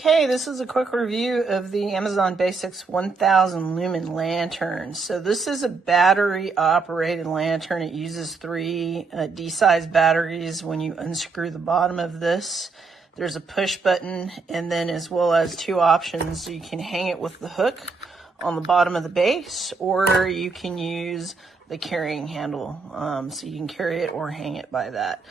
Okay, this is a quick review of the Amazon Basics 1000 lumen lantern. So this is a battery operated lantern. It uses three D-size batteries. When you unscrew the bottom of this, there's a push button, and then as well as two options. You can hang it with the hook on the bottom of the base, or you can use the carrying handle. So you can carry it or hang it by that.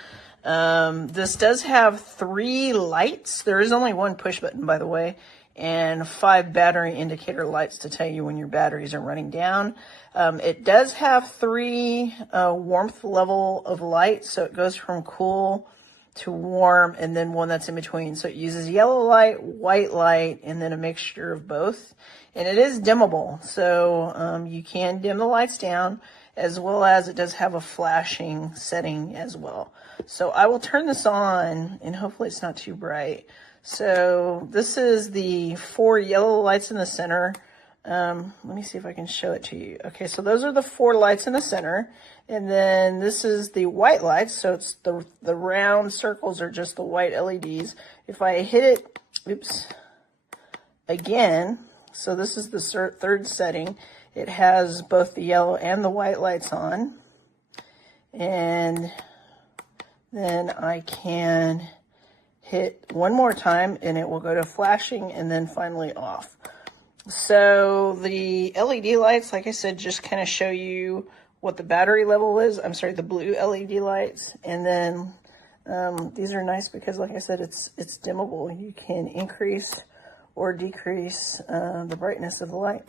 This does have three lights. There is only one push button, by the way, and 5 battery indicator lights to tell you when your batteries are running down. It does have 3 warmth level of light, so it goes from cool to warm, and then one that's in between. So it uses yellow light, white light, and then a mixture of both. And it is dimmable, so you can dim the lights down, as well as it does have a flashing setting as well. So I will turn this on, and hopefully it's not too bright. So this is the 4 yellow lights in the center. Let me see if I can show it to you. Okay, so those are the 4 lights in the center. And then this is the white lights. So it's the round circles are just the white LEDs. If I hit it, oops, again, so this is the third setting. It has both the yellow and the white lights on. And then I can hit one more time and it will go to flashing and then finally off. So the LED lights, like I said, just kind of show you what the battery level is. I'm sorry, the blue LED lights. And then these are nice because, like I said, it's dimmable. You can increase or decrease the brightness of the light.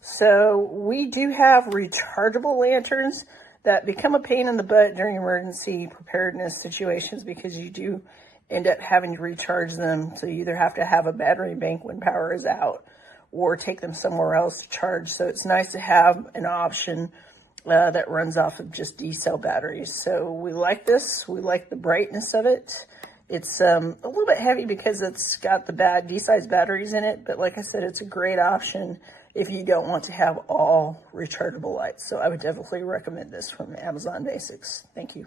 So we do have rechargeable lanterns that become a pain in the butt during emergency preparedness situations because you do end up having to recharge them. So you either have to have a battery bank when power is out or take them somewhere else to charge. So it's nice to have an option that runs off of just D-cell batteries. So we like this. We like the brightness of it. It's a little bit heavy because it's got the bad D-size batteries in it. But like I said, it's a great option if you don't want to have all rechargeable lights. So I would definitely recommend this from Amazon Basics. Thank you.